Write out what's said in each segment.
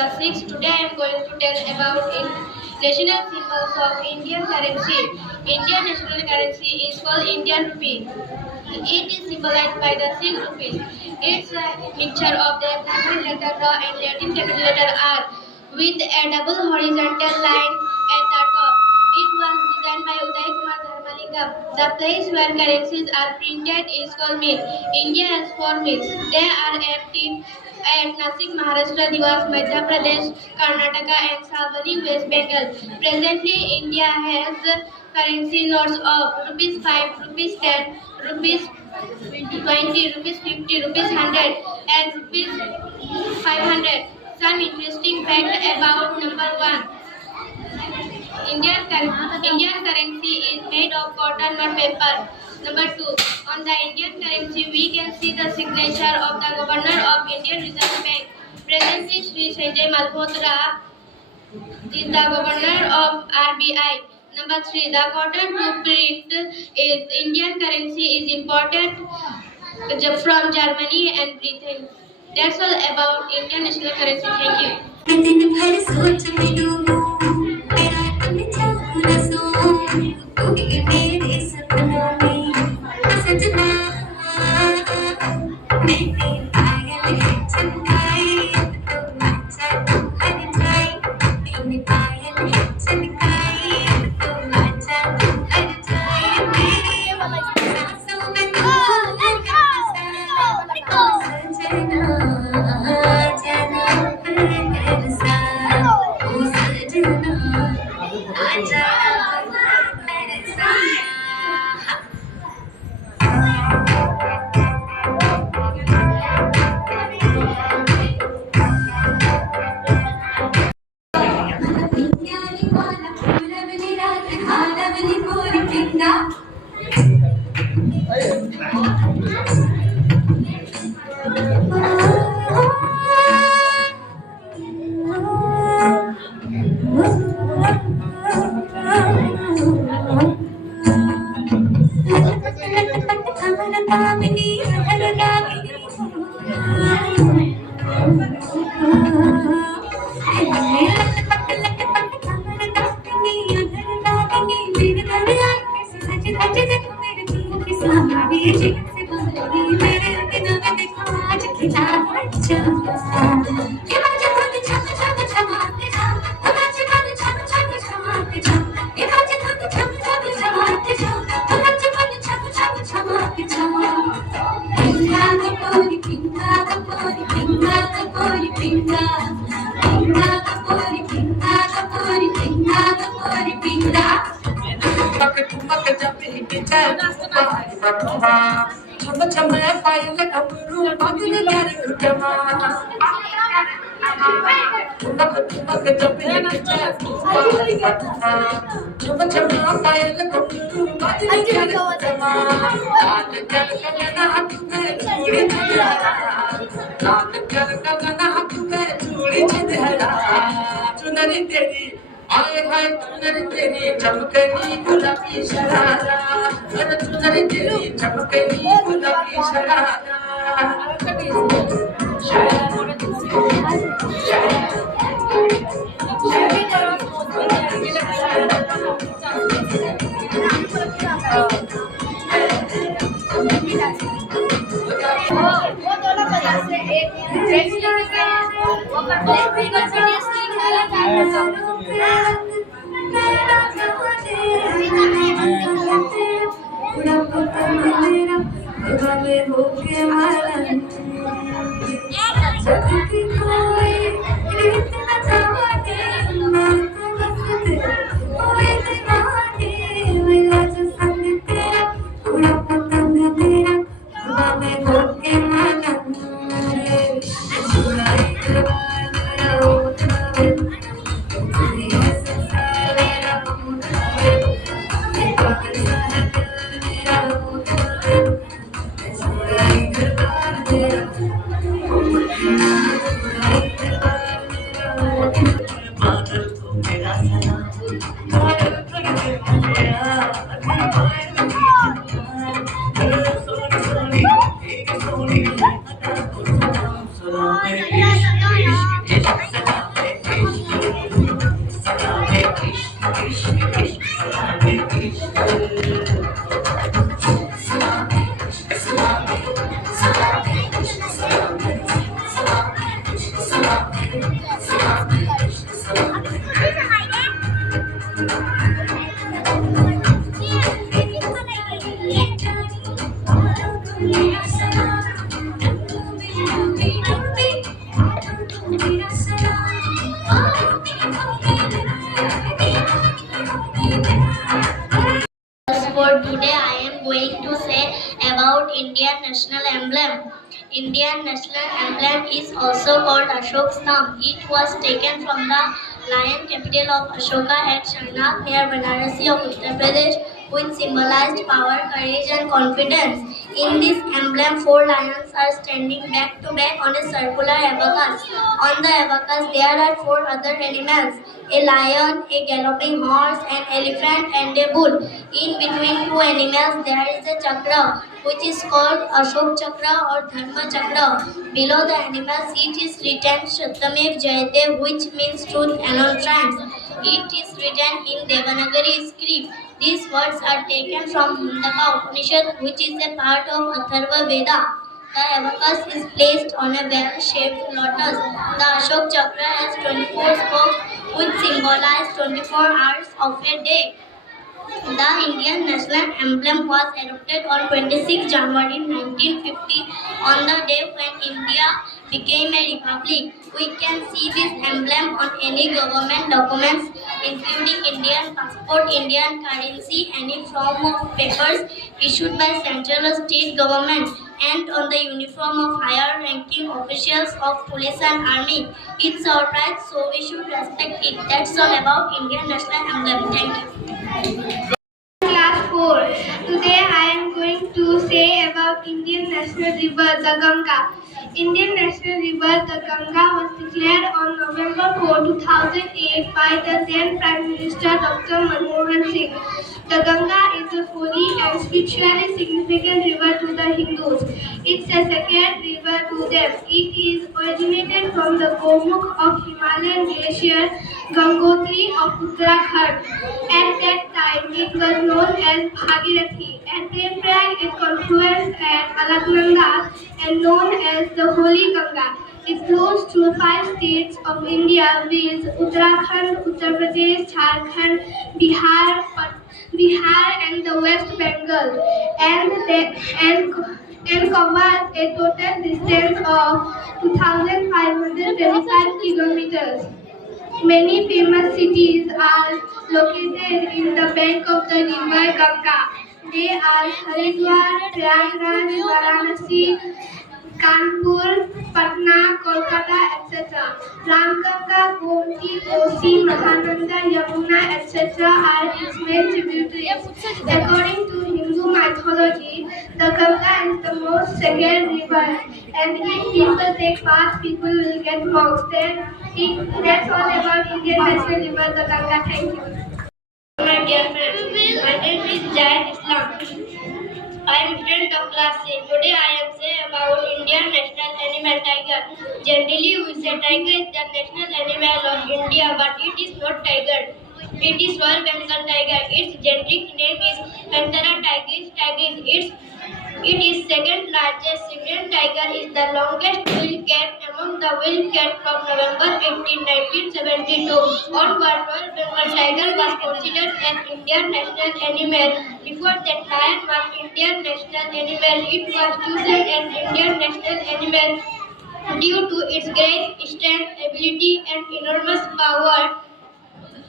class 6. Today I am going to tell about national symbols of Indian currency. Indian national currency is called Indian rupee. It is symbolized by the 6 rupees. It's a mixture of the Tamil letter R and Latin capital letter R with a double horizontal line at the top. It was designed by Uday Kumar Dharmalingam. The place where currencies are printed is called Mint. India has 4 mints. They are emptied at Nasik, Maharashtra, Divas, Madhya Pradesh, Karnataka, and Salbani, West Bengal. Presently, India has currency notes of rupees 5, rupees 10, rupees 20, rupees 50, rupees 100, and rupees 500. Some interesting fact about number 1. Indian currency is made of cotton or paper. Number 2. On the Indian currency, we can see the signature of the Governor of Indian Reserve Bank. Presently, Sri Sanjay Malhotra is the Governor of RBI. Number 3. The cotton to print is Indian currency is imported from Germany and Britain. That's all about Indian national currency. Thank you. दिन भर सोच में डूबूं मेरा तुम चाहूं न सोऊं तू ही मेरे सपनों में सजना मेरी पायल है चमकाए तो नाचा तू हर जाए मेरी पायल है चमकाए तो नाचा तू हर जाए मेरी सांसों में तू चमकनी गुलाबी शरारा चुनरी तेरी चमकनी गुलाबी sharara today I am going to say about Indian national emblem. Indian national emblem is also called Ashok Stamp. It was taken from the lion capital of Ashoka at Sarnath near Varanasi of Uttar Pradesh, which symbolized power, courage and confidence. In this emblem, four lions are standing back to back on a circular abacus. On the abacus, there are four other animals: a lion, a galloping horse, an elephant, and a bull. In between two animals, there is a chakra, which is called Ashok Chakra or Dharma Chakra. Below the animals, it is written Shatyamev Jayate, which means truth alone triumphs. It is written in Devanagari script. These words are taken from Mundaka Upanishad, which is a part of Atharva Veda. The abacus is placed on a bell-shaped lotus. The Ashok Chakra has 24 spokes, which symbolize 24 hours of a day. The Indian national emblem was adopted on 26 January 1950, on the day when India became a republic. We can see this emblem on any government documents, including Indian passport, Indian currency, any form of papers issued by central or state government, and on the uniform of higher ranking officials of police and army. It's our right, so we should respect it. That's all about Indian national emblem. Thank you. Class 4. Today I am going to say about Indian national river, the Ganga. Indian national river, the Ganga, was declared on November 4, 2008 by the then Prime Minister Dr. Manmohan Singh. The Ganga is a holy and spiritually significant river to the Hindus. It's a sacred river to them. It is originated from the Gomukh of Himalayan glacier, Gangotri of Uttarakhand. At that time, it was known as Bhagirathi. At Devrag, it confluenced at Alaknanda and known as the Holy Ganga. It flows through 5 states of India, viz. Uttarakhand, Uttar Pradesh, Jharkhand, Bihar and the West Bengal, and covers a total distance of 2,525 kilometers. Many famous cities are located in the bank of the river Ganga. They are Haridwar, Prayagraj, Varanasi, Kanpur, Patna, Kolkata, etc. Ramganga, Gomti, Kosi, Mahananda, Yamuna, etc. are its main tributaries. According to Hindu mythology, the Ganga is the most sacred river, and if people take bath, people will get monks. That's all about Indian national river, the Ganga. Thank you. My dear friends, my name is Jayed Islam. I am student of class 6. Today I am saying about Indian national animal tiger. Generally we say tiger is the national animal of India, but it is not tiger. It is Royal Bengal tiger. Its generic name is Panthera tigris. It is second largest Siberian tiger, is the longest wild cat among the wild cat from November 15, 1972. Onward, Royal Bengal tiger was considered an Indian national animal. Before that, lion was Indian national animal. It was chosen as Indian national animal due to its great strength, ability, and enormous power.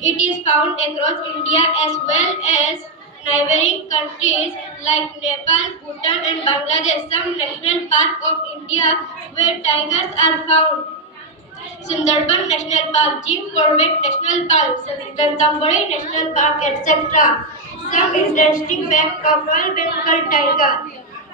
It is found across India as well as neighboring countries like Nepal, Bhutan and Bangladesh. Some national parks of India where tigers are found: Sundarban National Park, Jim Corbett National Park, Ranthambore National Park, etc. Some interesting facts of Royal Bengal tiger.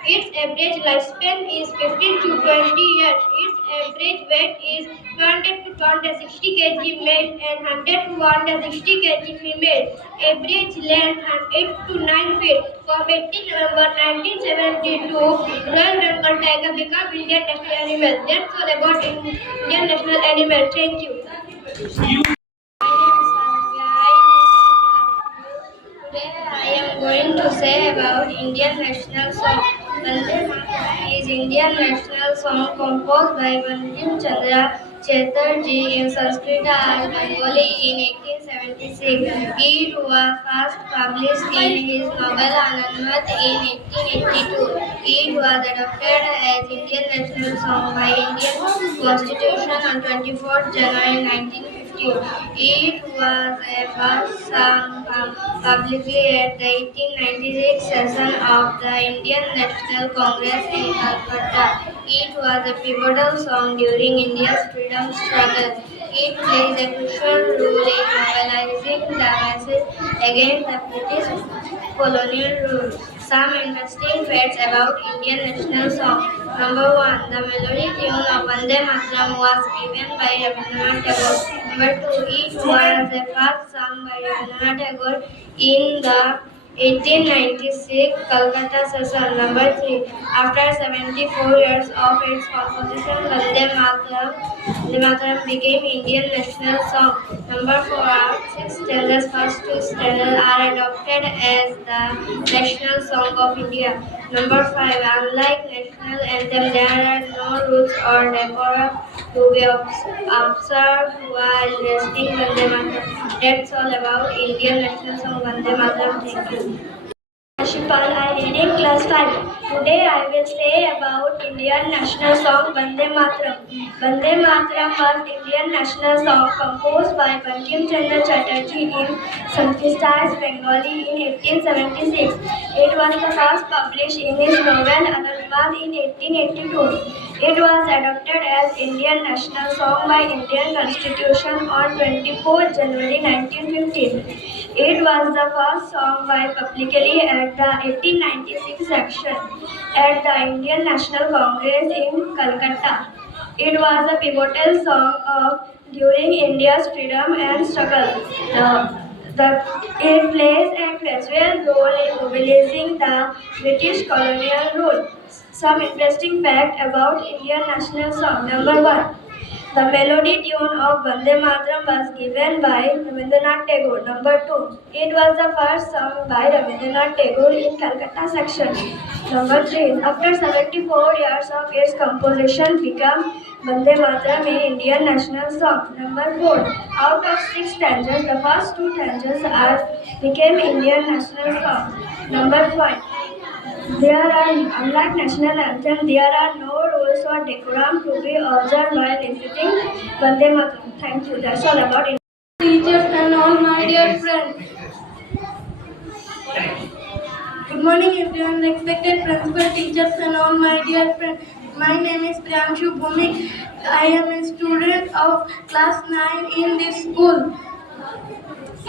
Its average lifespan is 15 to 20 years. Its average weight is 200 to 260 kg male and 100 to 160 kg female. Average length 8 to 9 feet. From 18 November 1972, Royal Bengal tiger became Indian national animal. That's all about Indian national animal. Thank you. Today I am going to say about Indian national song. Vande Mataram is Indian national song composed by Bankim Chandra Chatterjee in Sanskrit and Bengali in 1876. It was first published in his novel Anandmat in 1882. It was adopted as Indian national song by Indian Constitution on 24th January 1951. you. It was a first sung publicly at the 1896 session of the Indian National Congress in Calcutta. It was a pivotal song during India's freedom struggle. It plays a crucial role in mobilizing the masses against the British colonial rule. Some interesting facts about Indian national song. Number one, the melody tune of Vande Mataram was given by Rabindranath Tagore. Number two, it was the first sung by Rabindranath Tagore in the 1896 Calcutta session. Number three, after 74 years of its composition, Vande Mataram became Indian national song. Number four, six stanzas, first two stanzas are adopted as the national song of India. Number five, unlike national anthem, there are no rules or decorum to be observed while resting Vande Mataram. That's all about Indian national song Vande Mataram. Thank you. Shipal, I read in class 5. Today I will say about Indian national song Vande Mataram. Vande Mataram was Indian national song composed by Bankim Chandra Chatterjee in synthesized Bengali in 1876. It was the first published in his novel Anandbad in 1882. It was adopted as Indian national song by Indian Constitution on 24 January 1915. It was the first song by publicly at the 1896 section at the Indian National Congress in Calcutta. It was a pivotal song of during India's freedom and struggle. It plays a crucial role in mobilizing the British colonial rule. Some interesting fact about Indian national song. Number one. The melody tune of Vande Mataram was given by Rabindranath Tagore. Number two, it was the first sung by Rabindranath Tagore in Calcutta section. Number three, after 74 years of its composition became Vande Mataram in Indian national song. Number four, out of six stanzas, the first two stanzas are became Indian national song. Number five, unlike national anthem, there are no rules or decorum to be observed while reciting Vande Mataram. Thank you. That's all about it. Teachers and all my dear friends. Good morning everyone, respected principal, teachers and all my dear friends. My name is Priyanshu Bhumik. I am a student of class 9 in this school.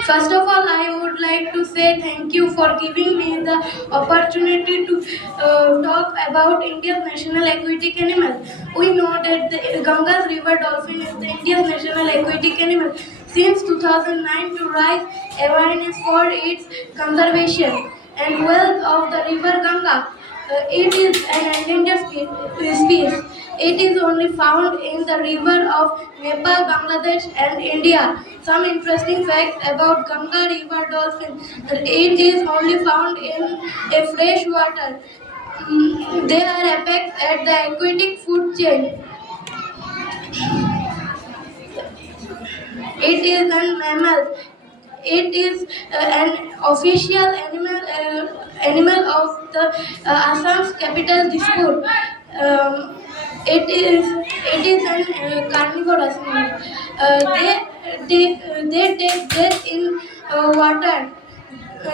First of all, I would like to say thank you for giving me the opportunity to talk about India's national aquatic animal. We know that the Ganga's river dolphin is the India's national aquatic animal since 2009 to raise awareness for its conservation and wealth of the river Ganga. It is an endangered species. It is only found in the river of Nepal, Bangladesh and India. Some interesting facts about Ganga river dolphin. It is only found in a fresh water. They are apex at the aquatic food chain. It is a mammal. It is an official animal of the Assam's capital Dispur. Um, it is an carnivorous animal. They take breath in water.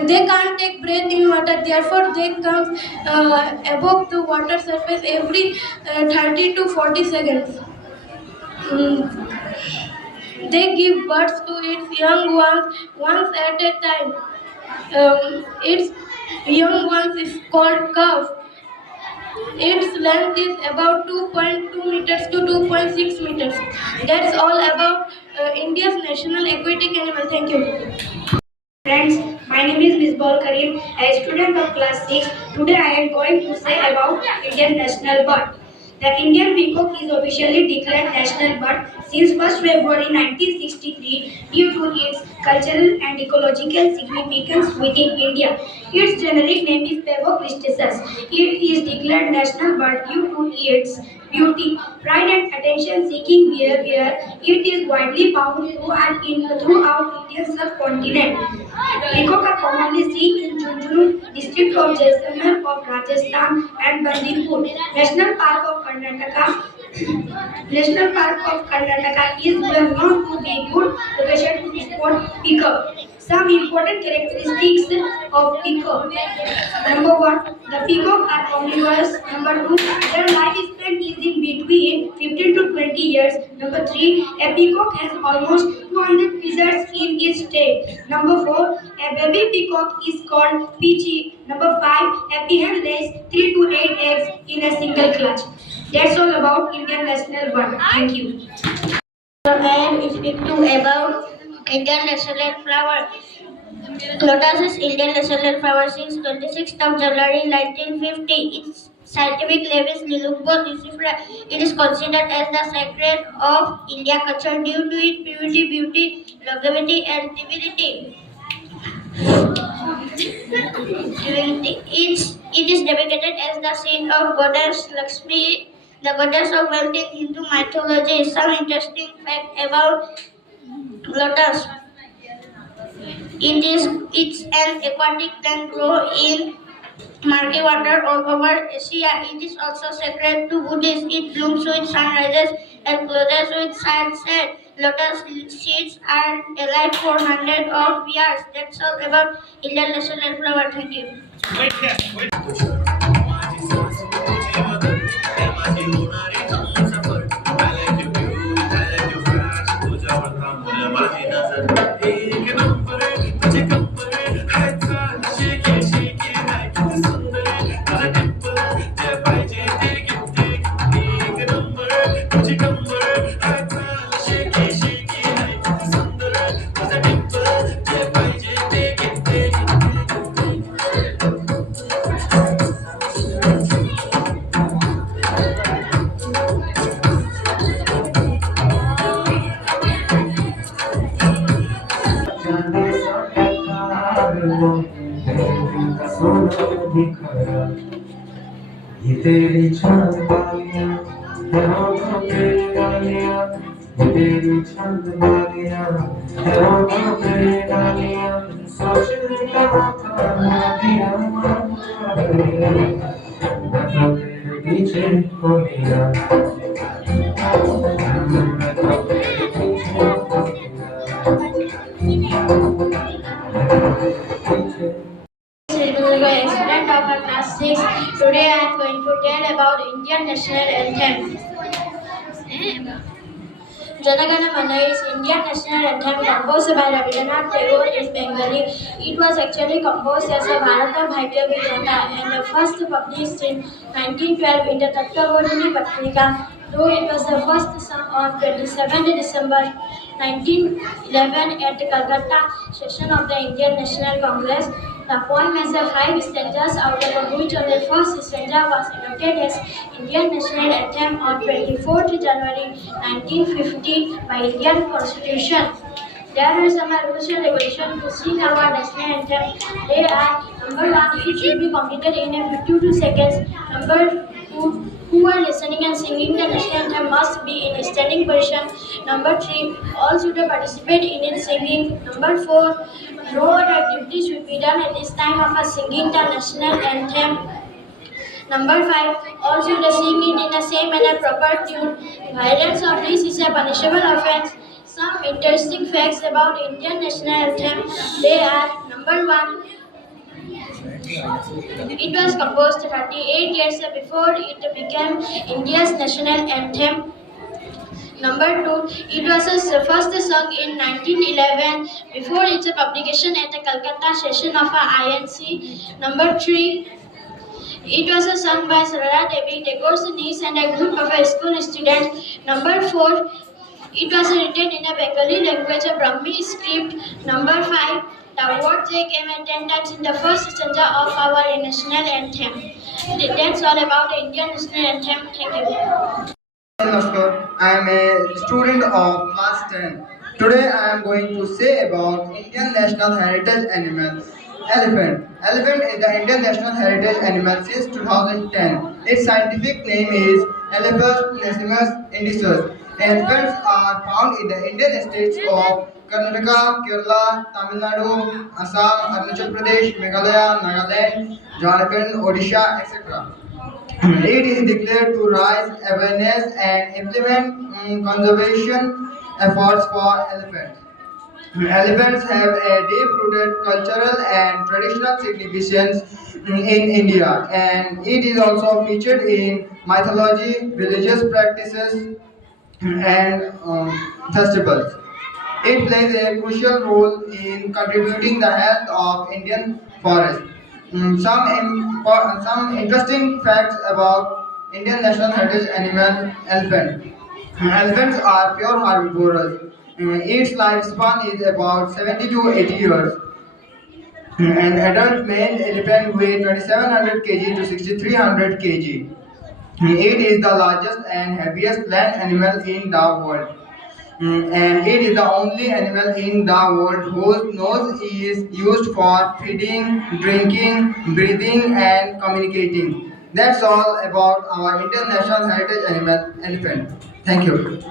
They can't take breath in water, therefore they come above the water surface every 30 to 40 seconds. Mm. They give birth to its young ones once at a time. Its young ones is called calf. Its length is about 2.2 meters to 2.6 meters. That's all about India's national aquatic animal. Thank you. Friends, my name is Ms. Bol Karim, a student of class 6. Today I am going to say about Indian national bird. The Indian peacock is officially declared national bird since 1st February 1963 due to its cultural and ecological significance within India. Its generic name is Pavo cristatus. It is declared national bird due to its beauty, pride and attention-seeking behavior. It is widely found throughout Indian subcontinent. Peacock are commonly seen in Jhunjhunu district of Jaisalmer of Rajasthan and Bandipur National Park of Karnataka. National Park of Karnataka is well known to be good location to spot peacock. Some important characteristics of peacock. Number one, the peacock are omnivorous. Number two, their lifespan is in between 15 to 20 years. Number three, a peacock has almost 200 feathers in its tail. Number four, a baby peacock is called peachy. Number five, a peahen lays 3 to 8 eggs in a single clutch. That's all about Indian national bird. Thank you. I am speaking about Indian national flower. Lotus is Indian national flower since 26th of January 1950. Its scientific name is Lilumbo lucifera. It is considered as the sacred of India culture due to its purity, beauty, longevity, and divinity. It is depicted as the saint of goddess Lakshmi, the goddess of wealth in Hindu mythology. Some interesting fact about lotus. It's an aquatic plant grow in murky water all over Asia. It is also sacred to Buddhists. It blooms with sunrises and closes with sunset. Lotus seeds are alive for hundreds of years. That's all about Indian national flower. Thank you. ये तेरी चांद बालियां है होठों पे डालियां ये तेरी चांद बालियां है होठों पे डालियां सोचने का मौका ना दिया मैं तो तेरे पीछे हो गया मैं तो तेरे पीछे हो गया Student of class 6. Today I am going to tell about Indian national anthem. Janagana Mana is Indian national anthem composed by Rabindranath Tagore in Bengali. It was actually composed as a Bharata Bhavya Vidhata and first published in 1912 in the Tattvavodhini Patrika. Though it was the first sung on 27 December 1911 at the Calcutta session of the Indian National Congress. The poem has 5 stanzas, out of which only the first stanza was adopted as Indian National Anthem on 24th January 1950 by Indian Constitution. There are some rules and regulations to sing our national anthem. They are: number 1, it should be completed in 52 seconds. Number 2, who are listening and singing the national anthem must be in a standing position. Number 3, all should participate in its singing. Number 4, no other activities should be done at this time of singing the national anthem. Number 5, all should sing it in the same and a proper tune. Violence of this is a punishable offense. Some interesting facts about Indian national anthem. They are: number 1, it was composed 38 years before it became India's national anthem. Number 2, it was first sung in 1911 before its publication at the Calcutta session of INC. Number 3, it was sung by Sarada Devi, Tagore's niece, and a group of school students. Number 4, it was written in a Bengali language, a Brahmi script. Number 5, the word J came 10 times in the first stanza of our national anthem. That's all about the Indian national anthem. Thank you. Namaskar. I am a student of class 10. Today I am going to say about Indian national heritage animal, elephant. Elephant is the Indian national heritage animal since 2010. Its scientific name is Elephas maximus indicus. Elephants are found in the Indian states of Karnataka, Kerala, Tamil Nadu, Assam, Arunachal Pradesh, Meghalaya, Nagaland, Jharkhand, Odisha, etc. It is declared to raise awareness and implement conservation efforts for elephants. Elephants have a deep-rooted cultural and traditional significance in India, and it is also featured in mythology, religious practices, and festivals. It plays a crucial role in contributing the health of Indian forest. Some interesting facts about Indian national heritage animal elephant. Elephants are pure herbivores. Its lifespan is about 70 to 80 years. An adult male elephant weighs 2700 kg to 6300 kg. It is the largest and heaviest land animal in the world. And it is the only animal in the world whose nose is used for feeding, drinking, breathing, and communicating. That's all about our Indian national heritage animal, elephant. Thank you.